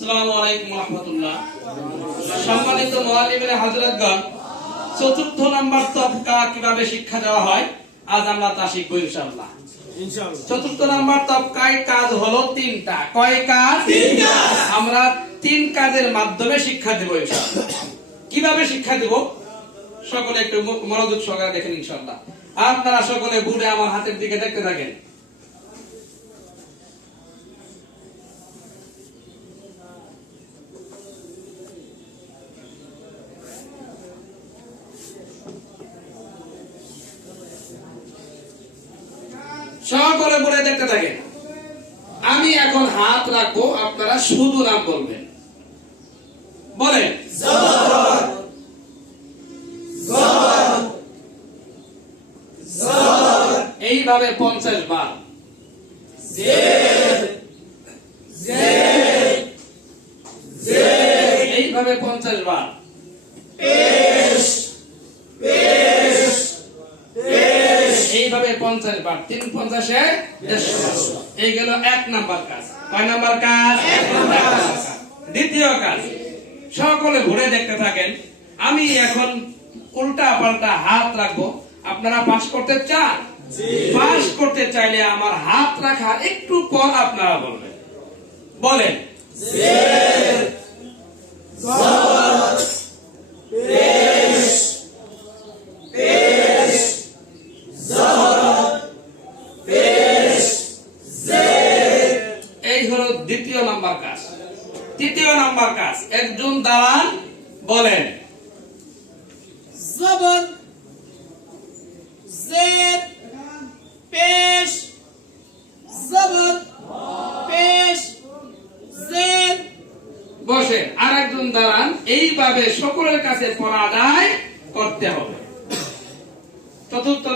আসসালামু আলাইকুম ওয়া রাহমাতুল্লাহ। সম্মানিত মুআল্লিমিন হযরতগণ, চতুর্থ নাম্বার তবকা কিভাবে শিক্ষা দেওয়া হয় আজ আমরা তা শিখব ইনশাআল্লাহ। চতুর্থ নাম্বার তবকায় কাজ হলো তিনটা। কয় কাজ? তিনটা। আমরা তিন কাজের মাধ্যমে শিক্ষা দেব ইনশাআল্লাহ। কিভাবে শিক্ষা দেব সকলে একটু মনোযোগ সহকারে দেখেন ইনশাআল্লাহ। আপনারা সকলে ঘুরে আমার হাতের দিকে দেখতে থাকেন। সকলে বলে দেখতে থাকেন। আমি এখন হাত রাখবো, আপনারা শুধু নাম বলবেন। বলেন জবর, জবর, জবর। এইভাবে 50 বার। জেদ, জেদ, জেদ। এইভাবে 50 বার। পেশ, পেশ, পেশ। এইভাবে 50 বার। 3 50 150। এই গেল 1 নাম্বার কাজ। কয় নাম্বার কাজ? 1 নাম্বার কাজ। দ্বিতীয় কাজ, সকলে ঘুরে দেখতে থাকেন। আমি এখন উল্টা পাল্টা হাত রাখবো, আপনারা পাস করতে চান? পাস করতে চাইলে আমার হাত রাখা একটু পর আপনারা বলবেন। বলেন জেদ, জবর, পেশ, পেশ, জবর, পেশ, জেদ। এই হলো দ্বিতীয় নাম্বার কাজ। তৃতীয় নাম্বার কাজ, একজন দাঁড়ান, বলেন জবর, জেদ, পেশ, জবর, পেশ, জেদ। বসেন। আর একজন দাঁড়ান। এইভাবে সকলের কাছে পড়া আদায় করতে হবে। চতুর্থ